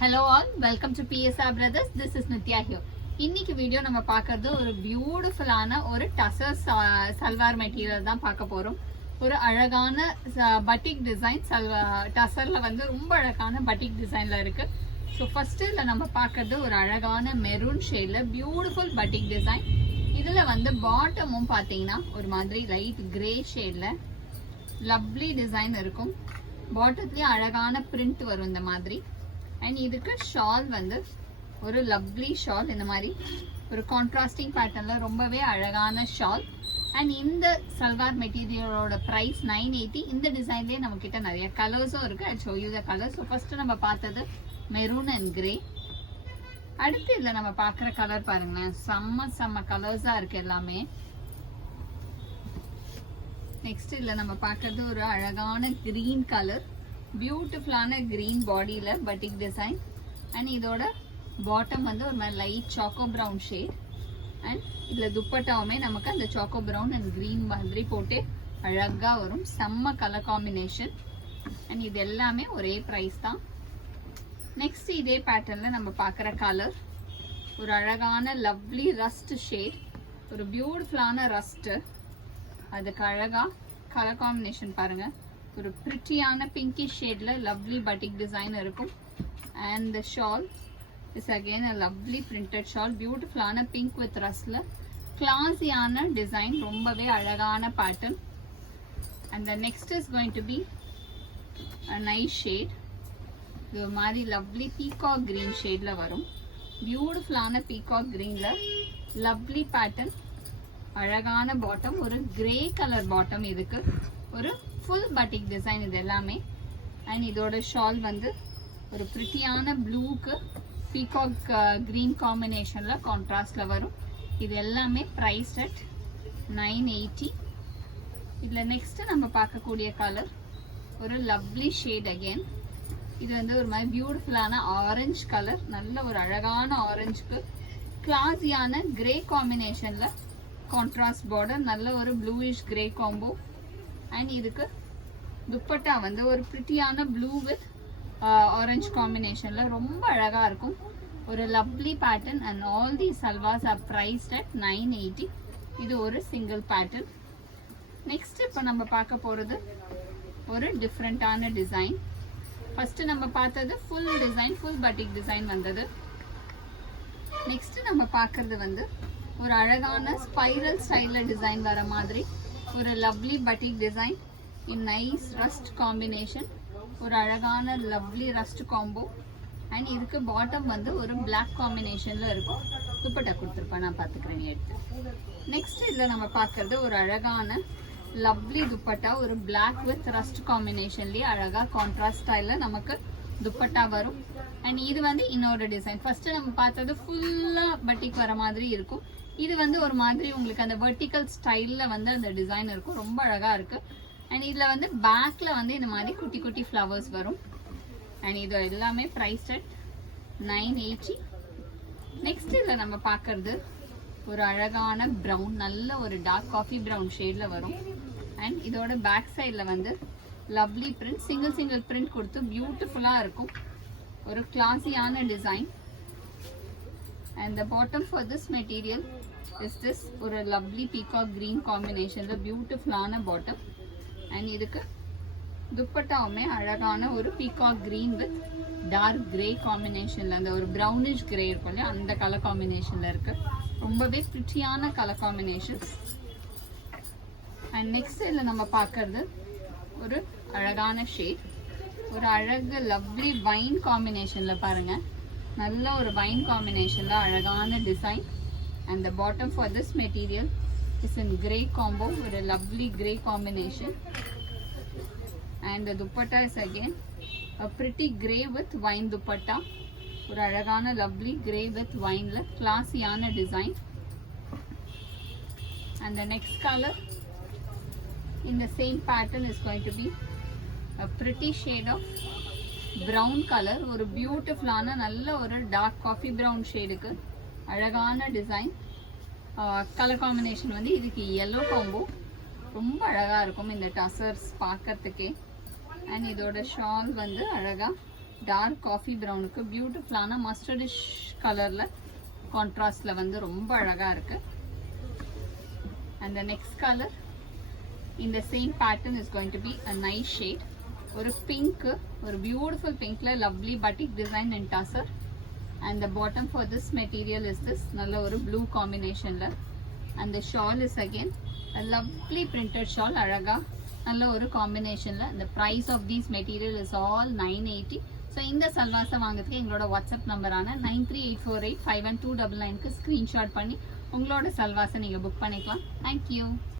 Hello all, welcome to PSR Brothers. This is Nitya here. இன்னைக்கு video நம்ம பார்க்கிறது ஒரு பியூட்டிஃபுல்லான ஒரு டசர் சல்வார் மெட்டீரியல் தான் பார்க்க போறோம். ஒரு அழகான பட்டிக் டிசைன் டசர்ல வந்து ரொம்ப அழகான பட்டிக் டிசைன்ல இருக்கு. ஸோ ஃபர்ஸ்ட் இதுல நம்ம பார்க்கறது ஒரு அழகான மெரூன் ஷேட்ல பியூட்டிஃபுல் பட்டிக் டிசைன். இதுல வந்து பாட்டமும் பார்த்தீங்கன்னா ஒரு மாதிரி லைட் கிரே ஷேட்ல லவ்லி டிசைன் இருக்கும். பாட்டத்துலயும் அழகான பிரிண்ட் வரும் இந்த மாதிரி. அண்ட் இதுக்கு ஷால் வந்து ஒரு லவ்லி ஷால், இந்த மாதிரி ஒரு கான்ட்ராஸ்டிங் பேட்டர்ன்ல ரொம்பவே அழகான ஷால். அண்ட் இந்த சல்வார் மெட்டீரியலோட பிரைஸ் 980. இந்த டிசைன்லயே நம்ம கிட்ட நிறைய கலர்ஸும் இருக்கு. I show you the colour. So first நம்ம பார்த்தது மெரூன் அண்ட் கிரே. அடுத்து இதுல நம்ம பார்க்குற கலர் பாருங்களேன், செம்ம கலர்ஸா இருக்கு எல்லாமே. நெக்ஸ்ட் இதுல நம்ம பார்க்கறது ஒரு அழகான கிரீன் கலர், பியூட்டிஃபுல்லான கிரீன் பாடியில பட்டிக் டிசைன். அண்ட் இதோட பாட்டம் வந்து ஒரு மாதிரி light choco brown shade. And இதுல துப்பட்டாவுமே நமக்கு அந்த சாக்கோ ப்ரௌன் அண்ட் கிரீன் மாதிரி போட்டு அழகா வரும். செம்ம கலர் காம்பினேஷன். அண்ட் இது எல்லாமே ஒரே பிரைஸ் தான். நெக்ஸ்ட் இதே பேட்டர்ன்ல நம்ம பார்க்குற கலர் ஒரு அழகான லவ்லி ரஸ்ட் ஷேட், ஒரு பியூட்டிஃபுல்லான ரஸ்ட். அதுக்கு அழகா கலர் காம்பினேஷன் பாருங்க, ஒரு பிரிட்டியான பிங்கிஷ் ஷேட்ல லவ்லி பட்டிக் டிசைன் இருக்கும். And the shawl is again a lovely printed shawl, பியூட்டிஃபுல்லான பிங்க் வித் ரஸ்ட்ல கிளாஸியான டிசைன், ரொம்பவே அழகான pattern. And the next is going to be a nice shade. இது ஒரு மாதிரி லவ்லி பீகாக் கிரீன் ஷேட்ல வரும். பியூட்டிஃபுல்லான பீகாக் கிரீன்ல லவ்லி பேட்டர்ன், அழகான பாட்டம், ஒரு கிரே கலர் பாட்டம். இதுக்கு ஒரு ஃபுல் பட்டிக் டிசைன் இது எல்லாமே. அண்ட் இதோட ஷால் வந்து ஒரு பிரிட்டியான ப்ளூக்கு பீகாக் கிரீன் காம்பினேஷன்ல கான்ட்ராஸ்ட்ல வரும். இது எல்லாமே பிரைஸ் அட் 980. இதுல நெக்ஸ்ட் நம்ம பார்க்கக்கூடிய கலர் ஒரு லவ்லி ஷேட் அகெயின். இது வந்து ஒரு மாதிரி பியூட்டிஃபுல்லான ஆரஞ்சு கலர், நல்ல ஒரு அழகான ஆரஞ்சுக்கு கிளாஸியான கிரே காம்பினேஷன்ல கான்ட்ராஸ்ட் பார்டர், நல்ல ஒரு ப்ளூயிஷ் கிரே காம்போ. அண்ட் இதுக்கு துப்பட்டா வந்து ஒரு பிரிட்டியான ப்ளூ வித் ஆரஞ்சு காம்பினேஷன்ல ரொம்ப அழகா இருக்கும். ஒரு lovely pattern. And all the salwars are priced at 980. இது ஒரு சிங்கிள் பேட்டர்ன். நெக்ஸ்ட் இப்போ நம்ம பார்க்க போறது ஒரு டிஃப்ரெண்டான டிசைன். ஃபர்ஸ்ட் நம்ம பார்த்தது ஃபுல் டிசைன், ஃபுல் பட்டிக் டிசைன் வந்தது. நெக்ஸ்ட் நம்ம பார்க்கறது வந்து ஒரு அழகான ஸ்பைரல் ஸ்டைல்ல டிசைன் வர மாதிரி ஒரு லவ்லி பட்டிக் டிசைன் இன் நைஸ் ரஸ்ட் காம்பினேஷன், ஒரு அழகான லவ்லி ரஸ்ட் காம்போ. அண்ட் இதுக்கு பாட்டம் வந்து ஒரு பிளாக் காம்பினேஷன்ல இருக்கும். துப்பட்டா கொடுத்துருப்பேன், நான் பார்த்துக்கிறேன் எடுத்து. நெக்ஸ்ட் இதில் நம்ம பார்க்கறது ஒரு அழகான லவ்லி துப்பட்டா, ஒரு பிளாக் வித் ரஸ்ட் காம்பினேஷன்லயே அழகா கான்ட்ராஸ்ட் ஸ்டைல்ல நமக்கு துப்பட்டா வரும். அண்ட் இது வந்து இன்னொரு டிசைன். ஃபர்ஸ்ட் நம்ம பார்த்தது ஃபுல்லா பட்டிக் வர மாதிரி இருக்கும். இது வந்து ஒரு மாதிரி உங்களுக்கு அந்த வெர்டிக்கல் ஸ்டைல்ல வந்து அந்த டிசைன் இருக்கும், ரொம்ப அழகா இருக்கு. அண்ட் இதுல வந்து பேக்ல வந்து இந்த மாதிரி குட்டி குட்டி ஃப்ளவர்ஸ் வரும். அண்ட் இது எல்லாமே பிரைஸ் அட் 980. நெக்ஸ்ட் இதுல நம்ம பார்க்கறது ஒரு அழகான ப்ரௌன், நல்ல ஒரு டார்க் காஃபி ப்ரௌன் ஷேட்ல வரும். அண்ட் இதோட பேக் சைட்ல வந்து லவ்லி பிரிண்ட், சிங்கிள் பிரிண்ட் கொடுத்து பியூட்டிஃபுல்லா இருக்கும். ஒரு கிளாஸியான design. And the bottom for this material is this ஒரு lovely peacock green combination, the beautiful ஆன bottom. And இதுக்கு துப்பட்டாவுமே அழகான ஒரு peacock green with dark grey combinationல, அந்த ஒரு brownish grey இருக்கும் இல்லையா, அந்த கலர் காம்பினேஷன்ல இருக்கு. ரொம்பவே பிரிட்டியான கலர் காம்பினேஷன்ஸ். அண்ட் நெக்ஸ்ட் இதுல நம்ம பார்க்கறது ஒரு அழகான ஷேட், ஒரு அழகு லவ்லி வைன் காம்பினேஷன்ல பாருங்க, நல்ல ஒரு வைன் காம்பினேஷன்ல அழகான design. And the bottom for this material is in grey combo, ஒரு lovely grey combination. And the dupatta is again a pretty grey with wine dupatta, ஒரு அழகான லவ்லி கிரே வித் வைன்ல கிளாஸியான design. And the next color in the same pattern is going to be a pretty shade of brown colour, ஒரு பியூட்டிஃபுல்லான நல்ல ஒரு dark coffee brown ஷேடுக்கு அழகான design. Colour combination வந்து இதுக்கு yellow காம்போ, ரொம்ப அழகா இருக்கும் இந்த டசர்ஸ் பார்க்கறதுக்கே. அண்ட் இதோட ஷால் வந்து அழகா டார்க் காஃபி ப்ரௌனுக்கு பியூட்டிஃபுல்லான மஸ்டர்டிஷ் கலர்ல கான்ட்ராஸ்ட்ல வந்து ரொம்ப அழகா இருக்கு. and the next color in the same pattern is going to be a nice shade. ஒரு pink, ஒரு beautiful pinkல lovely batik design and tassel, and the bottom for this material is this நல்ல ஒரு blue combinationல, and the shawl is again a lovely printed shawl, அழகா நல்ல ஒரு combinationல. the price of these material is all 980. So இந்த சல்வாஸை வாங்குறதுக்கு எங்களோட WhatsApp நம்பரான 9384851299க்கு screenshot பண்ணி உங்களோட சல்வாஸை நீங்கள் புக் பண்ணிக்கலாம். தேங்க்யூ.